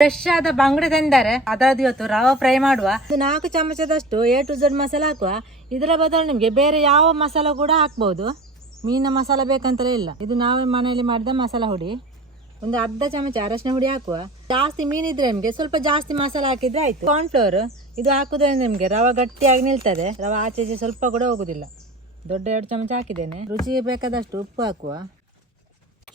Fresh ಆದ ಬಂಗಡೆ ತಂದಿದ್ದಾರೆ ಅದರದ್ದು ಇವತ್ತು ರವೆ ಫ್ರೈ ಮಾಡುವ. ನಾಲ್ಕು ಚಮಚದಷ್ಟು ಎ ಟು ಝಡ್ ಮಸಾಲ ಹಾಕುವ. ಇದರ ಬದಲು ನಿಮಗೆ ಬೇರೆ ಯಾವ ಮಸಾಲ ಕೂಡ ಹಾಕ್ಬಹುದು ಮೀನ ಮಸಾಲ ಬೇಕಂತಲೇ ಇಲ್ಲ. ಇದು ನಾವೇ ಮನೆಯಲ್ಲಿ ಮಾಡಿದ ಮಸಾಲ ಹುಡಿ. ಒಂದು ಅರ್ಧ ಚಮಚ ಅರಶಿನ ಹುಡಿ ಹಾಕುವ. ಜಾಸ್ತಿ ಮೀನಿದ್ರೆ ನಿಮಗೆ ಸ್ವಲ್ಪ ಜಾಸ್ತಿ ಮಸಾಲ ಹಾಕಿದ್ರೆ ಆಯ್ತು. ಕಾರ್ನ್ಫ್ಲವರ್ ಇದು ಹಾಕುದ್ರಿಂದ ನಿಮಗೆ ರವೆ ಗಟ್ಟಿಯಾಗಿ ನಿಲ್ತದೆ. ರವ ಆಚೆ ಈಚೆ ಸ್ವಲ್ಪ ಕೂಡ ಹೋಗುದಿಲ್ಲ. ದೊಡ್ಡ ಎರಡು ಚಮಚ ಹಾಕಿದ್ದೇನೆ. ರುಚಿಗೆ ಬೇಕಾದಷ್ಟು ಉಪ್ಪು ಹಾಕುವ.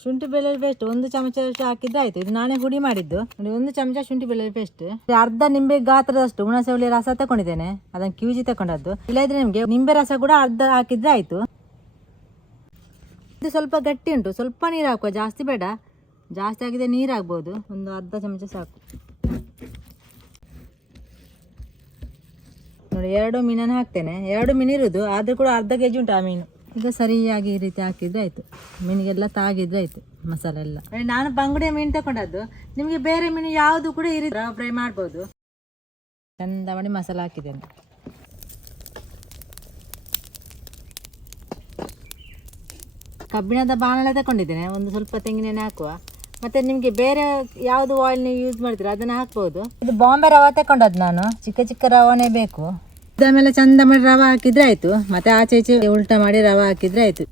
ಶುಂಠಿ ಬೆಳ್ಳುಳ್ಳಿ ಪೇಸ್ಟ್ ಒಂದು ಚಮಚ ಹಾಕಿದ್ರೆ ಆಯ್ತು. ಇದು ನಾನೇ ಹುಡಿ ಮಾಡಿದ್ದು. ನೋಡಿ, ಒಂದು ಚಮಚ ಶುಂಠಿ ಬೆಳ್ಳುಳ್ಳಿ ಪೇಸ್ಟ್ ಅರ್ಧ ನಿಂಬೆ ಗಾತ್ರದಷ್ಟು ಹುಣಸೆ ಹುಳಿ ರಸ ತಗೊಂಡಿದ್ದೇನೆ. ಅದನ್ನು ಕ್ಯೂಜಿ ತಗೊಂಡದ್ದು. ಇಲ್ಲದ್ರೆ ನಿಮಗೆ ನಿಂಬೆ ರಸ ಕೂಡ ಅರ್ಧ ಹಾಕಿದ್ರೆ ಆಯ್ತು. ಇದು ಸ್ವಲ್ಪ ಗಟ್ಟಿ ಉಂಟು. ಸ್ವಲ್ಪ ನೀರು ಹಾಕುವ. ಜಾಸ್ತಿ ಬೇಡ. ಜಾಸ್ತಿ ಆಗಿದೆ ನೀರು ಹಾಕ್ಬೋದು ಒಂದು ಅರ್ಧ ಚಮಚ ಸಾಕು. ನೋಡಿ, ಎರಡು ಮೀನನ್ನು ಹಾಕ್ತೇನೆ. ಎರಡು ಮೀನು ಇರುವುದು ಆದ್ರೂ ಕೂಡ ಅರ್ಧ ಕೆ ಜಿ ಉಂಟು ಆ ಮೀನು. ಈಗ ಸರಿಯಾಗಿ ಈ ರೀತಿ ಹಾಕಿದ್ರೆ ಆಯ್ತು. ಮೀನಿಗೆಲ್ಲ ತಾಗಿದ್ರೆ ಆಯ್ತು ಮಸಾಲೆ ಎಲ್ಲ. ನಾನು ಬಂಗುಡೆ ಮೀನು ತಗೊಂಡದ್ದು ನಿಮಗೆ ಬೇರೆ ಮೀನು ಯಾವುದು ಕೂಡ ಈ ರೀತಿ ಫ್ರೈ ಮಾಡ್ಬೋದು. ಚಂದ ಮಾಡಿ ಮಸಾಲ ಹಾಕಿದ್ದೇನೆ ಕಬ್ಬಿಣದ ಬಾಣಲೆ ತಗೊಂಡಿದ್ದೇನೆ ಒಂದು ಸ್ವಲ್ಪ ತೆಂಗಿನೆಣ್ಣೆ ಹಾಕುವ. ಮತ್ತೆ ನಿಮಗೆ ಬೇರೆ ಯಾವುದು ಆಯಿಲ್ ನೀವು ಯೂಸ್ ಮಾಡ್ತೀರಾ? ಅದನ್ನ ಹಾಕ್ಬೋದು. ಇದು ಬಾಂಬೆ ರವೆ ತಗೊಂಡದ್ದು ನಾನು. ಚಿಕ್ಕ ಚಿಕ್ಕ ರವನೇ ಬೇಕು. ಆಮೇಲೆ ಚಂದ ಮಾಡಿ ರವೆ ಹಾಕಿದ್ರೆ ಆಯ್ತು. ಮತ್ತೆ ಆಚೆ ಈಚೆ ಉಲ್ಟಾ ಮಾಡಿ ರವೆ ಹಾಕಿದ್ರೆ ಆಯ್ತು.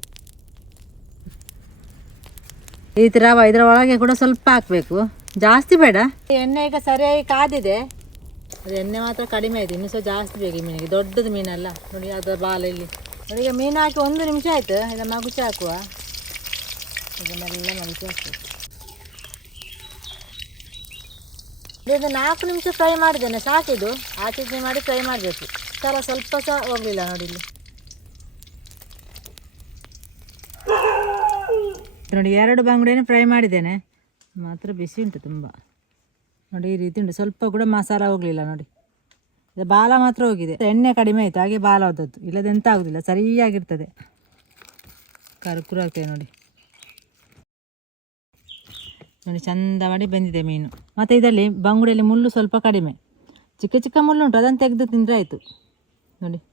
ಈ ರವೆ ಇದರ ಒಳಗೆ ಕೂಡ ಸ್ವಲ್ಪ ಹಾಕಬೇಕು. ಜಾಸ್ತಿ ಬೇಡ. ಎಣ್ಣೆ ಈಗ ಸರಿಯಾಗಿ ಕಾದಿದೆ. ಅದು ಎಣ್ಣೆ ಮಾತ್ರ ಕಡಿಮೆ ಆಯ್ತು ಇನ್ನೂ ಸಹ ಜಾಸ್ತಿ ಬೇಕು ಈ ಮೀನಿಗೆ. ದೊಡ್ಡದು ಮೀನಲ್ಲ. ನೋಡಿ ಅದರ ಬಾಲ ಇಲ್ಲಿ. ನೋಡಿ, ಈಗ ಮೀನು ಹಾಕಿ ಒಂದು ನಿಮಿಷ ಆಯ್ತು. ಇದನ್ನು ಮಗುಚಿ ಹಾಕುವ. ಇದನ್ನೆಲ್ಲ ಮಗುಚಿ ಹಾಕ್ಬೇಕು. ಇದು ನಾಲ್ಕು ನಿಮಿಷ ಫ್ರೈ ಮಾಡಿದ್ದೇನೆ ಸಾಕಿದು ಆಚೆ ಮಾಡಿ ಫ್ರೈ ಮಾಡಬೇಕು. ಸರ ಸ್ವಲ್ಪ ಸಹ ಹೋಗಲಿಲ್ಲ ನೋಡಿ ಇಲ್ಲಿ. ನೋಡಿ, ಎರಡು ಬಂಗುಡೆನೇ ಫ್ರೈ ಮಾಡಿದ್ದೇನೆ. ಮಾತ್ರ ಬಿಸಿ ಉಂಟು ತುಂಬ. ನೋಡಿ, ಈ ರೀತಿ ಉಂಟು. ಸ್ವಲ್ಪ ಕೂಡ ಮಸಾಲ ಹೋಗಲಿಲ್ಲ ನೋಡಿ. ಇದು ಬಾಲ ಮಾತ್ರ ಹೋಗಿದೆ. ಎಣ್ಣೆ ಕಡಿಮೆ ಆಯಿತು, ಹಾಗೆ ಬಾಲ ಹೋದದ್ದು ಇಲ್ಲದೆ ಎಂತ ಆಗೋದಿಲ್ಲ, ಸರಿಯಾಗಿರ್ತದೆ. ಕರ್ಕುರು ನೋಡಿ. ನೋಡಿ, ಚಂದ ಮಾಡಿ ಬೆಂದಿದೆ ಮೀನು. ಮತ್ತು ಇದರಲ್ಲಿ ಬಂಗುಡಿಯಲ್ಲಿ ಮುಳ್ಳು ಸ್ವಲ್ಪ ಕಡಿಮೆ. ಚಿಕ್ಕ ಚಿಕ್ಕ ಮುಳ್ಳು ಉಂಟು ಅದನ್ನು ತೆಗೆದು ತಿಂದರೆ ಆಯಿತು. ನೋಡಿ.